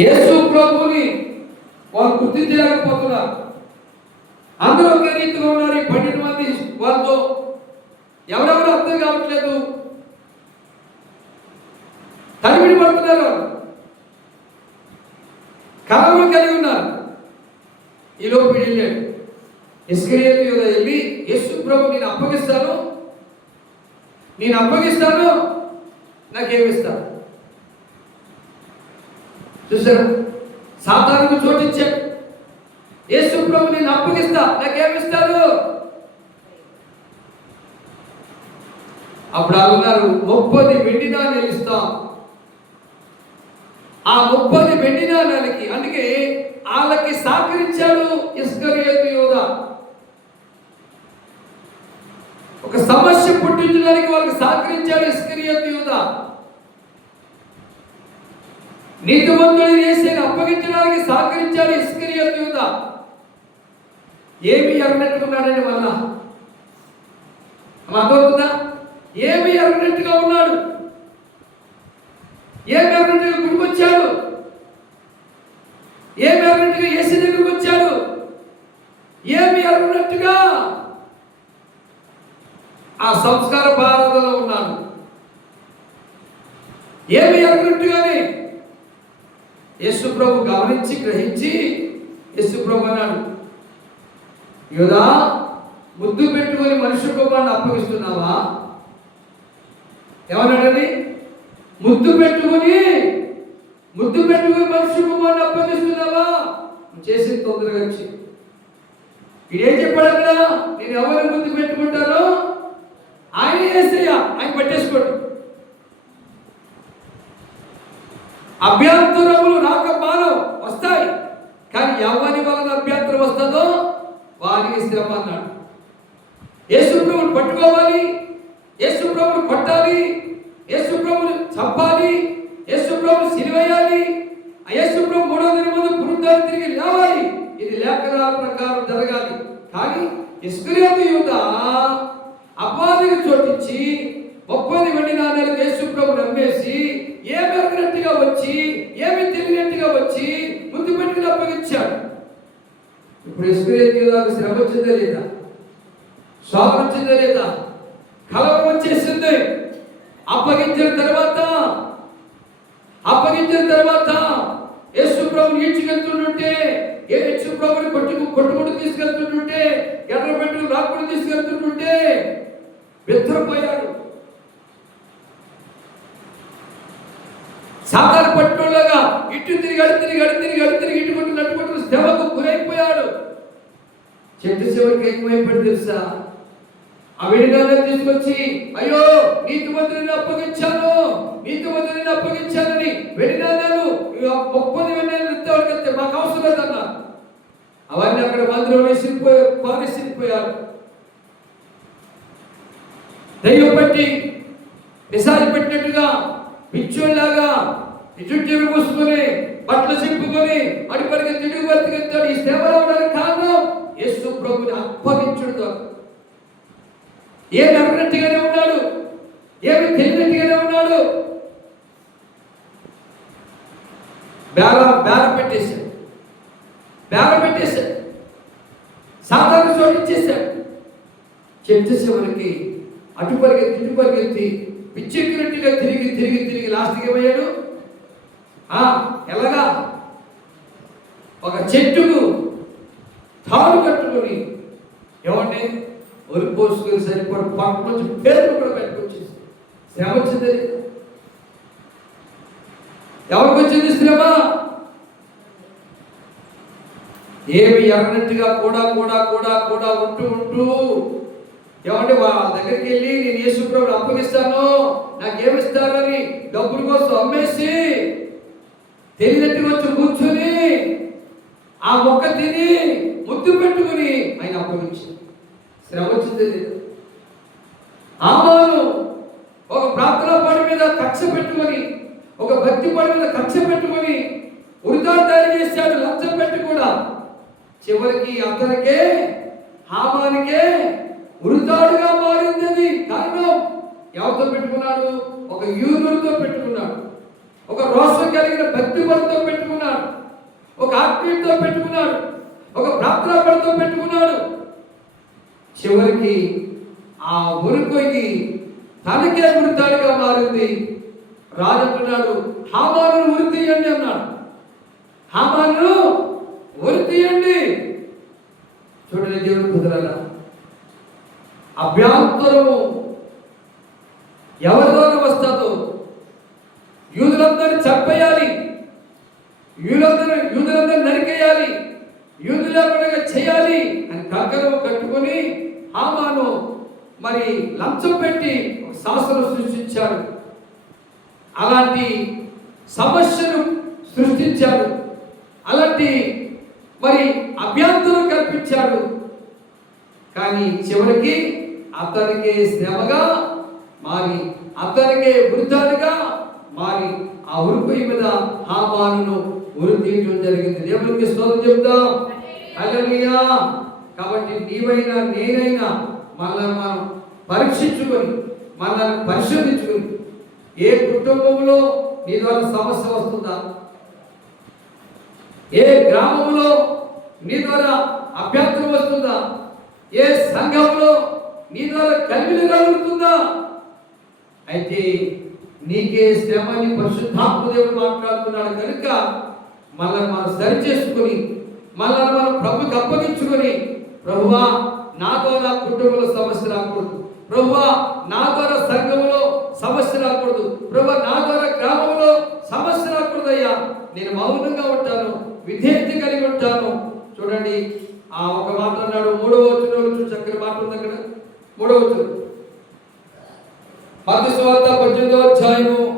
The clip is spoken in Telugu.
యేసు ప్రభుని వాళ్ళు గుర్తించలేకపోతున్నారు అందరూ ఒకే రీతిలో ఉన్నారు. ఈ పన్నెండు మంది వాళ్ళతో ఎవరెవరు అర్థం కావట్లేదు. తడిమిడి పడుతున్నారు. కలవలు కలిగి ఉన్నారు. ఈ లోపు వీడు వెళ్ళాడు. ఇస్కరియతు యూదా వెళ్ళి యేసు ప్రభు నేను అప్పగిస్తాను. నేను అప్పగిస్తాను. నాకేమిస్తాను చూసారు సాతానికి చోటిచ్చాడు యేసు ప్రభు నేను అప్పగిస్తా నాకేమిస్తారు? అప్పుడు అన్నారు ముప్పది వెండి నాణ్యాలు ఇస్తాం. ఆ ముప్పది వెండి నాణ్యాలకి అందుకే వాళ్ళకి సహకరించాడు ఇస్కరియోతు యోధ. ఒక సమస్య పుట్టించడానికి వాళ్ళకి సహకరించాడు ఇస్కరియోతు యోధ. నీతిమంతుడు చేసిన అప్పగించడానికి సహకరించాడు ఇస్కరియోతు యోధ ఏమి ఎరగనట్టుకున్నాడని వల్ల అర్థమవుతుందా ఏమి ఎరగనట్టుగా ఉన్నాడు? ఏమి ఎర్రనట్టుగా గుడికొచ్చాడు? ఏమి ఎరగనట్టుగా ఏసీ దగ్గరికి వచ్చాడు? ఏమి ఎరగనట్టుగా ఆ సంస్కార భారతలో ఉన్నాడు. ఏమి ఎరగనట్టుగానే యేసు గమనించి గ్రహించి యేసు అన్నాడు. యోదా ముద్దు పెట్టుకొని మనుష్య కుమారుని అప్పగిస్తున్నావా? ఏమన్నాడని ముద్దు పెట్టుకొని ముద్దు పెట్టుకుని మనుష్య కుమారుని అప్పగిస్తున్నావా? చేసింది తొందరగా వచ్చి ఇదేం చెప్పాడు అక్కడ? నేను ఎవరు ముద్దు పెట్టుకుంటానో? ఆయన చేసేయ ఆయన పట్టేసుకోండి. అభ్యంతరములు రాక మానవు వస్తాయి. కానీ ఎవరి వలన అభ్యంతరం వస్తుందో వారికి శ్రమ అన్నాడు. యేసుప్రభుని పట్టుకోవాలి యేసుప్రభుని కొట్టాలి యేసు చంపాలి యేసుప్రభు సిరివేయాలి ఆ యేసు మూడో దిన ముందు పునరుద్ధానం తిరిగి లేవాలి. ఇది లేఖనాల ప్రకారం జరగాలి. కానీ ఇస్క్రియత యుద్ధ అపాధికి చోటించి ముప్పది వెండి నాణ్యాలకు యేసు ప్రభు నమ్మేసి ఏమి ఎరగినట్టుగా వచ్చి ఏమి తెలియనట్టుగా వచ్చి ముందు పెట్టుకుని అప్పగించాడు. ఇప్పుడు ఇస్క్రియతు శ్రమ వచ్చిందా లేదా? శోభ వచ్చిందా లేదా? కలవరం వచ్చేసింది. అప్పగించిన తర్వాత అప్పగించిన తర్వాత యేసు ప్రభు ఈడ్చుకెళ్తుంటుంటే ఏ యేసు ప్రభుని కొట్టుకు కొట్టుకుడు తీసుకెళ్తుంటుంటే ఎర్ర పెట్టుకు రాకుండా తీసుకెళ్తుంటుంటే విత్తరపోయాడు తిరిగి అడు తిరిగి అడు తిరిగి అడు తిరిగి ఇటుకుంటూ కొట్టు నట్టు శ్రమకు గురైపోయాడు. చెట్టు చివరికి ఎక్కువైపోయి తెలుసా? ఆ వెడినాన్ని తీసుకొచ్చి అయ్యో నీతి మంత్రిని అప్పగించాను నీతి మంత్రిని అప్పగించానని వెళ్ళినాను ముప్పది వెన్నాలు ఇత్తేవాడికి మాకు అవసరం లేదన్న. అవన్నీ అక్కడ మందిరం వేసిపోయి పారేసిపోయారు దయ్యం పట్టి మిసాలు పెట్టినట్టుగా పిచ్చోళ్ళలాగా ఇటు పూసుకొని బట్టలు చింపుకొని అడిపడికి తిరిగి బతికెత్తాడు ఈ సేవలో ఉండడానికి కారణం యేసు ప్రభుని అప్పగించుడు ద్వారా ఏమి అన్నట్టుగానే ఉన్నాడు ఏమి తెలియనట్టుగానే ఉన్నాడు. బేర బేర పెట్టేశాడు. బేర పెట్టేశాడు. సాధారణ చోటు ఇచ్చేశాడు. చెట్టు చివరికి అటు పరిగెత్తి ఇటు పరిగెత్తి పిచ్చెక్కినట్టుగా తిరిగి తిరిగి తిరిగి లాస్ట్కి ఏమయ్యాడు? ఎలాగా? ఒక చెట్టుకు తాడు కట్టుకొని ఏమండి? ఒరి పోసుకొని సరిపడు పక్క నుంచి పేరు కూడా పెట్టుకొచ్చేసి శ్రమ వచ్చింది ఎవరికి వచ్చింది శ్రమ? ఏమి ఎర్రనట్టుగా కూడా కూడా కూడా కూడా ఉంటూ ఉంటూ ఏమంటే వాళ్ళ దగ్గరికి వెళ్ళి నేను యేసుప్రభుని అప్పగిస్తాను నాకేమిస్తారని డబ్బుల కోసం అమ్మేసి తెలియనట్టుగా వచ్చి కూర్చొని ఆ మొక్క తిని ముద్దు పెట్టుకుని ఆయన అప్పగించింది శ్రమ వచ్చింది. ఆమాను ఒక ప్రార్థన పడి మీద కక్ష పెట్టుకొని ఒక భక్తి పడి మీద కక్ష పెట్టుకొని ఉరితాడు తయారు చేశాడు లక్ష్యం పెట్టి కూడా. చివరికి అతనికే హామానికే ఉరితాడుగా మారింది అది. కారణం ఎవరితో పెట్టుకున్నాడు? ఒక యూదుడితో పెట్టుకున్నాడు. ఒక రోషం కలిగిన భక్తి బలతో పెట్టుకున్నాడు. ఒక ఆత్మీయతో పెట్టుకున్నాడు. ఒక ప్రార్థనా పడితో పెట్టుకున్నాడు. చివరికి ఆ ఉరుకొయ్యి తనకే ఉరితాడుగా మారింది. రాజు అంటున్నాడు హామాను ఉరి తీయండి అన్నాడు. హామాను ఉరి తీయండి చూడండి దేవుడు కుదరలా అభ్యంతరము ఎవరి యూదులందరినీ చంపేయాలి. యూదులందరూ యూదులందరూ నరికేయాలి. యూదులేకుండా చేయాలి అని కంకరం కట్టుకొని హామాను మరి లంచం పెట్టి ఒక శాసనం సృష్టించాడు. అలాంటి సమస్యను సృష్టించాడు. అలాంటి మరి అభ్యంతరం కల్పించాడు. కానీ చివరికి అతనికి శ్రమగా మారి అతనికి వృద్ధాలుగా మరి ఆ ఉరుకు మీద హామాను ఉరి తీయటం జరిగింది. దేవునికి స్తోత్రం చెప్తాం హల్లెలూయా. కాబట్టి నీవైనా నేనైనా మనల్ని మనం పరీక్షించుకొని మనల్ని పరిశోధించుకొని ఏ కుటుంబంలో నీ ద్వారా సమస్య వస్తుందా? ఏ గ్రామంలో నీ ద్వారా అభ్యంతరం వస్తుందా? ఏ సంఘంలో నీ ద్వారా కలిగి కలుగుతుందా? అయితే నీకే శ్రమని పరిశుద్ధాత్మ దేవుడు మాట్లాడుతున్నాడు కనుక మనల్ని మనం సరి చేసుకుని మనల్ని మనం ప్రభుకి అప్పగించుకొని ప్రభువా నా ద్వారా కుటుంబంలో సమస్య రాకూడదు. ప్రభువా నా ద్వారా సంఘంలో సమస్య రాకూడదు. ప్రభు నా ద్వారా గ్రామంలో సమస్య రాకూడదయ్యా. నేను మౌనంగా ఉంటాను విధేయత కలిగి ఉంటాను. చూడండి ఆ ఒక మాట అన్నాడు మూడవ వచ్చిన చక్కని మాట ఉంది అక్కడ. మూడవ వచ్చిన మార్గ స్వార్థ పద్దెనిమిదో అధ్యాయము.